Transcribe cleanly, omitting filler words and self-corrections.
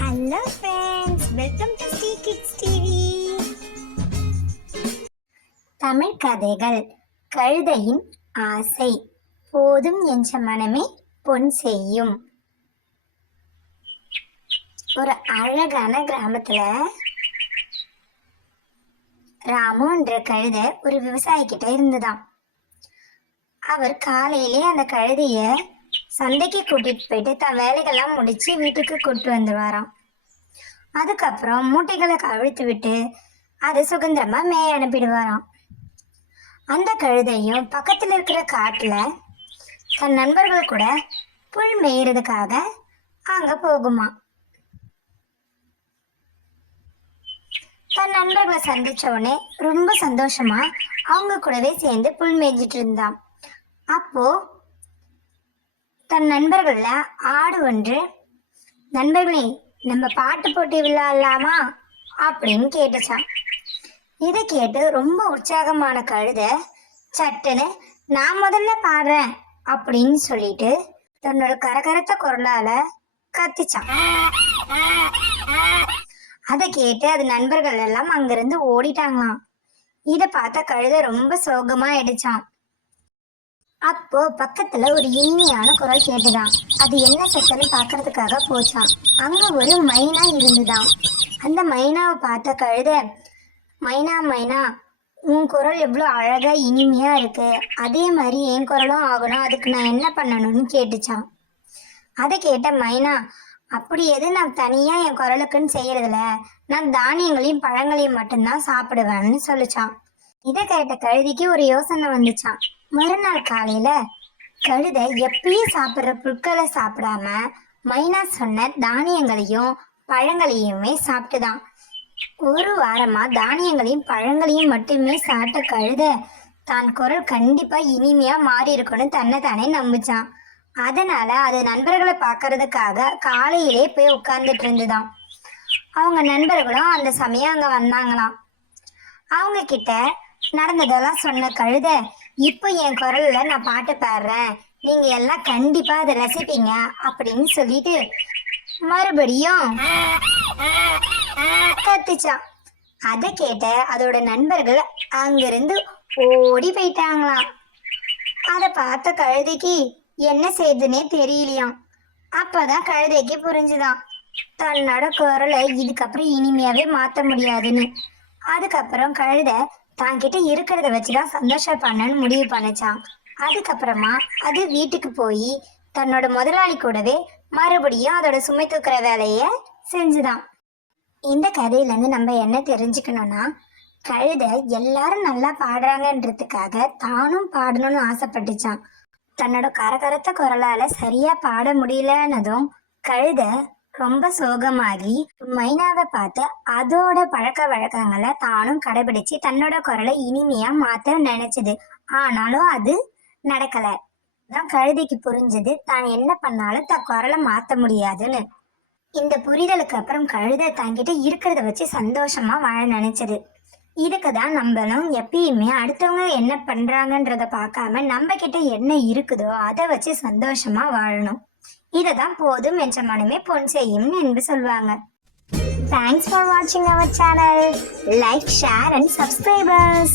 Hello friends, welcome to Sri kids TV. Tamil கதைகள். கழுதையின் ஆசை. போதும் என்ற மனமே பொன் செய்யும். ஒரு அழகான கிராமத்துல ராமு என்ற கழுதை ஒரு விவசாயி கிட்ட இருந்துதான். அவர் காலையிலே அந்த கழுதைய சந்தைக்கு கூட்டிட்டு போயிட்டு தன் வேலைகள்லாம் முடிச்சு வீட்டுக்கு கூட்டு வந்துடுவாராம். அதுக்கப்புறம் மூட்டைகளை கவிழ்த்து விட்டு அதை சுதந்திரமா மேய அனுப்பிடுவாராம். அந்த கழுதையும் பக்கத்துல இருக்கிற காட்டுல தன் நண்பர்கள் கூட புல் மேயறதுக்காக அங்க போகுமா. தன் நண்பர்களை சந்திச்ச உடனே ரொம்ப சந்தோஷமா அவங்க கூடவே சேர்ந்து புல் மேய்ஞ்சிட்டு இருந்தான். அப்போ தன் நண்பர்கள்ல ஆடு ஒன்று, நண்பர்களே நம்ம பாட்டு போட்டி விளையாடலாமா அப்படின்னு கேட்டுச்சான். இதை கேட்டு ரொம்ப உற்சாகமான கழுதை சட்டுன்னு நான் முதல்ல பாடுறேன் அப்படின்னு சொல்லிட்டு தன்னோட கரகரத்த குரலால கத்திச்சான். அதை கேட்டு அது நண்பர்கள் எல்லாம் அங்கிருந்து ஓடிட்டாங்களாம். இதை பார்த்த கழுதை ரொம்ப சோகமா ஆயிடுச்சான். அப்போ பக்கத்துல ஒரு இனிமையான குரல் கேட்டுதான். அது என்ன சத்தன்னு பாக்குறதுக்காக போச்சான். அங்க ஒரு மைனா இருந்துதான். அந்த மைனாவை பார்த்த கழுத, மைனா மைனா, உன் குரல் எவ்வளவு அழகா இனிமையா இருக்கு, அதே மாதிரி என் குரலும் ஆகணும், அதுக்கு நான் என்ன பண்ணணும்னு கேட்டுச்சான். அதை கேட்ட மைனா, அப்படி எது நான் தனியா என் குரலுக்குன்னு செய்யறதில்ல, நான் தானியங்களையும் பழங்களையும் மட்டும்தான் சாப்பிடுவேன்னு சொல்லிச்சான். இதை கேட்ட கழுதிக்கு ஒரு யோசனை வந்துச்சான். மறுநாள் காலையில கழுதை எப்பயும் சாப்பிட்ற புற்களை சாப்பிடாம மைனா சொன்ன தானியங்களையும் பழங்களையுமே சாப்பிட்டுதான். ஒரு வாரமா தானியங்களையும் பழங்களையும் மட்டுமே சாப்பிட்ட கழுதை தான் குரல் கண்டிப்பா இனிமையா மாறி இருக்கும்னு தன்னை தானே நம்புச்சான். அதனால அது நண்பர்களை பார்க்கறதுக்காக காலையிலே போய் உட்கார்ந்துட்டு இருந்துதான். அவங்க நண்பர்களும் அந்த சமயம் அங்க வந்தாங்களாம். அவங்க கிட்ட நடந்ததெல்லாம் சொன்ன கழுதை, இப்போ என் குரல்ல நான் பாட்டு பாடுறேன், நீங்க எல்லாம் கண்டிப்பா அதை ரசிப்பீங்க அப்படின்னு சொல்லிட்டு மறுபடியும் கத்துச்சான். அதை கேட்ட அதோட நண்பர்கள் அங்கிருந்து ஓடி போயிட்டாங்களாம். அதை பார்த்த கழுதைக்கு என்ன செய்யுதுன்னே தெரியலையாம். அப்பதான் கழுதைக்கு புரிஞ்சுதான் தன்னோட குரலை இதுக்கப்புறம் இனிமையாவே மாத்த முடியாதுன்னு. அதுக்கப்புறம் கழுதை தான்கிட்ட இருக்கிறத வச்சுதான் சந்தோஷம் பண்ணன்னு முடிவு பண்ணிச்சான். அதுக்கப்புறமா அது வீட்டுக்கு போய் தன்னோட முதலாளி கூடவே மறுபடியும் அதோட சுமை தூக்குற வேலைய செஞ்சுதான். இந்த கதையில இருந்து நம்ம என்ன தெரிஞ்சுக்கணும்னா, கழுதை எல்லாரும் நல்லா பாடுறாங்கன்றதுக்காக தானும் பாடணும்னு ஆசைப்பட்டுச்சான். தன்னோட கரகரத்த குரலால சரியா பாட முடியலன்னதும் கழுதை ரொம்ப சோகமாகி மைனாவை பார்த்து அதோட பழக்க வழக்கங்களை தானும் கடைபிடிச்சு தன்னோட குரலை இனிமையா மாத்த நினைச்சது. ஆனாலும் அது நடக்கல. தான் கழுதைக்கு புரிஞ்சது தான் என்ன பண்ணாலும் தன் குரலை மாத்த முடியாதுன்னு. இந்த புரிதலுக்கு அப்புறம் கழுதை தங்கிட்ட இருக்கிறத வச்சு சந்தோஷமா வாழ நினைச்சது. இதுக்கு தான் நம்மளும் எப்பயுமே அடுத்தவங்க என்ன பண்றாங்கன்றத பார்க்காம நம்ம கிட்ட என்ன இருக்குதோ அதை வச்சு சந்தோஷமா வாழணும். இததான் போதும் என்ற மனமே பொன் செய்யும் என்று சொல்வாங்க. Thanks for watching our channel. Like, share and subscribe us.